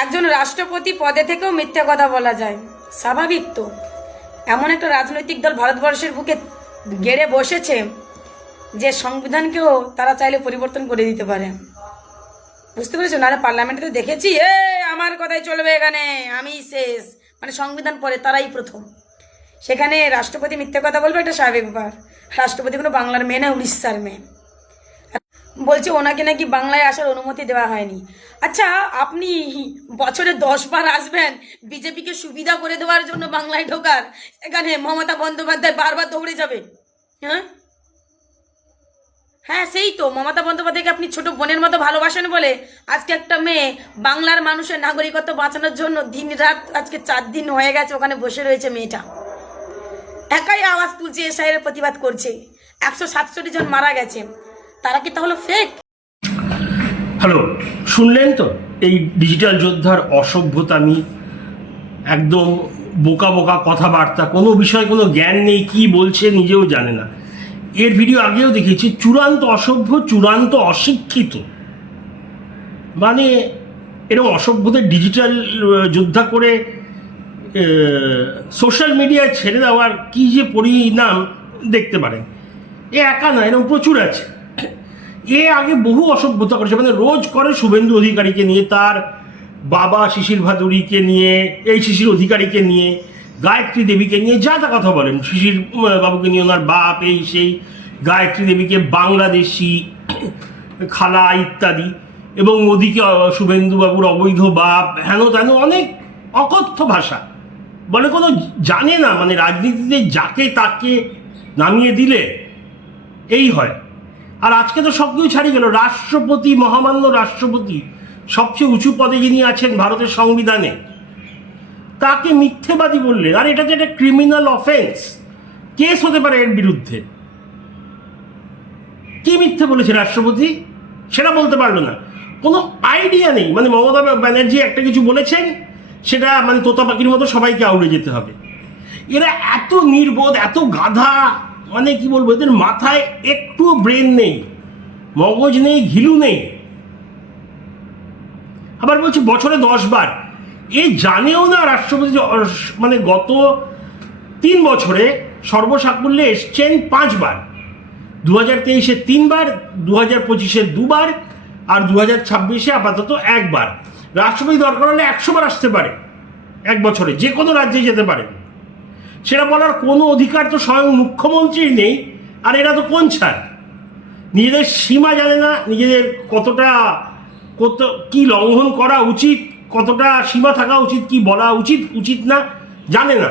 একজন রাষ্ট্রপতি পদে থেকেও মিথ্যা কথা বলা যায়, স্বাভাবিক তো। এমন একটা রাজনৈতিক দল ভারতবর্ষের বুকে গেড়ে বসেছে যে সংবিধানকেও তারা চাইলে পরিবর্তন করে দিতে পারে। বুঝতে পেরেছো? নাহলে পার্লামেন্টে তো দেখেছি আমার কথাই চলবে এখানে, আমি শেষ, মানে সংবিধান পরে তারাই প্রথম। সেখানে রাষ্ট্রপতি মিথ্যা কথা বলবে, এটা স্বাভাবিক ব্যাপার। রাষ্ট্রপতি কোনো বাংলার মেয়ে না, উড়িষ্যার মেয়ে। বলছে ওনাকে নাকি বাংলায় আসার অনুমতি দেওয়া হয়নি। আচ্ছা, আপনি বছরে 10 বার আসবেন বিজেপিকে সুবিধা করে দেওয়ার জন্য বাংলায় ঢোকার, এখানে মমতা বন্দ্যোপাধ্যায় বারবার দৌড়ে যাবে? হ্যাঁ সেই তো, মমতা বন্দ্যোপাধ্যায়কে আপনি ছোট বোনের মতো ভালোবাসেন বলে আজকে একটা মেয়ে বাংলার মানুষের নাগরিকত্ব বাঁচানোর জন্য দিন রাত, আজকে 4 দিন হয়ে গেছে ওখানে বসে রয়েছে মেয়েটা, একাই আওয়াজ তুলছে, এসআইয়ের প্রতিবাদ করছে। 167 জন মারা গেছে, তারা কি তাহলে ফেক? হ্যালো, শুনলেন তো এই ডিজিটাল যোদ্ধার অসভ্যতামি, একদম বোকা বোকা কথাবার্তা, কোনো বিষয় কোনো জ্ঞান নেই, কি বলছে নিজেও জানে না। এর ভিডিও আগেও দেখেছি, চূড়ান্ত অসভ্য, চূড়ান্ত অশিক্ষিত। মানে এরকম অসভ্যদের ডিজিটাল যোদ্ধা করে সোশ্যাল মিডিয়ায় ছেড়ে দেওয়ার কি যে পরিণাম দেখতে পারেন। এ একা না, এরকম প্রচুর আছে। এ আগে বহু অসভ্যতা করেছে, মানে রোজ করে শুভেন্দু অধিকারীকে নিয়ে, তার বাবা শিশির ভাদুরীকে নিয়ে, এই শিশির অধিকারীকে নিয়ে, গায়ত্রী দেবীকে নিয়ে যা তা কথা বলেন, শিশির বাবুকে নিয়ে ওনার বাপ, এই সেই, গায়ত্রী দেবীকে বাংলাদেশি খালা ইত্যাদি, এবং মোদিকে শুভেন্দু বাবুর অবৈধ বাপ, হেন তেন অনেক অকথ্য ভাষা বলে, কোনো জানে না। মানে রাজনীতিতে যাকে তাকে নামিয়ে দিলে এই হয়। আর আজকে তো সব কিছু ছাড়িয়ে গেল, রাষ্ট্রপতি, মহামান্য রাষ্ট্রপতি, সবচেয়ে উঁচু পদে যিনি আছেন ভারতের সংবিধানে, তাকে মিথ্যেবাদী বললেন। আর এটা যে একটা ক্রিমিনাল অফেন্স, কেস হতে পারে এর বিরুদ্ধে। কি মিথ্যে বলেছে রাষ্ট্রপতি সেটা বলতে পারলো না, কোনো আইডিয়া নেই। মানে মমতা ব্যানার্জি একটা কিছু বলেছেন, সেটা মানে তোতা পাখির মতো সবাইকে আউড়ে যেতে হবে। এরা এত নির্বোধ, এত গাধা, মানে কি বলবো, এদের মাথায় একটু ব্রেন নেই, মগজ নেই, ঘিলু নেই। আবার বলছি বছরে 10 বার, এ জানেও না রাষ্ট্রপতি মানে গত 3 বছরে সর্বসাকুল্যে এসছেন 5 বার। 2023-এ 3 বার, 2025-এ 2 বার, আর 2026-এ আপাতত 1 বার। রাষ্ট্রপতি দরকার হলে 100 বার আসতে পারে এক বছরে, যে কোনো রাজ্যে যেতে পারে। সেটা বলার কোনো অধিকার তো স্বয়ং মুখ্যমন্ত্রীর নেই। আর এরা তো কোন ছাড়, নিজেদের সীমা জানে না, নিজেদের কতটা কি লঙ্ঘন করা উচিত, কতটা সীমা থাকা উচিত, কি বলা উচিত উচিত না জানে না।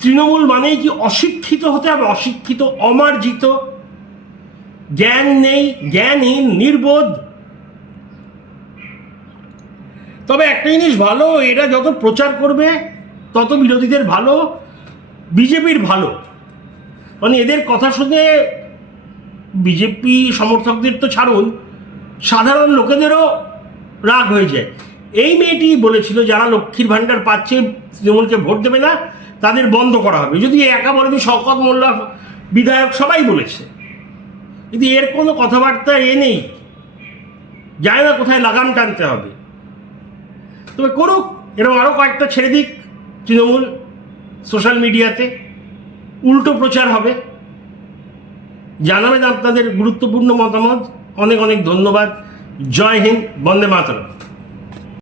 তৃণমূল মানেই কি অশিক্ষিত হতে হবে? অশিক্ষিত, অমার্জিত, জ্ঞান নেই, জ্ঞানহীন, নির্বোধ। তবে একটা জিনিস ভালো, এরা যত প্রচার করবে তত বিরোধীদের ভালো, বিজেপির ভালো। মানে এদের কথা শুনে বিজেপি সমর্থকদের তো ছাড়ুন, সাধারণ লোকেদেরও রাগ হয়ে যায়। এই মেয়েটি বলেছিল যারা লক্ষ্মীর ভাণ্ডার পাচ্ছে, তৃণমূলকে ভোট দেবে না, তাদের বন্ধ করা হবে। যদি একা বলেনি, শওকত মোল্লা বিধায়ক সবাই বলেছে। কিন্তু এর কোনো কথাবার্তা নেই, জানে না কোথায় লাগাম টানতে হবে। তবে করুক, এরকম আরও কয়েকটা ছেড়ে দিক তৃণমূল সোশ্যাল মিডিয়াতে, উল্টো প্রচার হবে। জানাবেন আপনাদের গুরুত্বপূর্ণ মতামত। অনেক অনেক ধন্যবাদ। জয় হিন্দ, বন্দে মাতরম।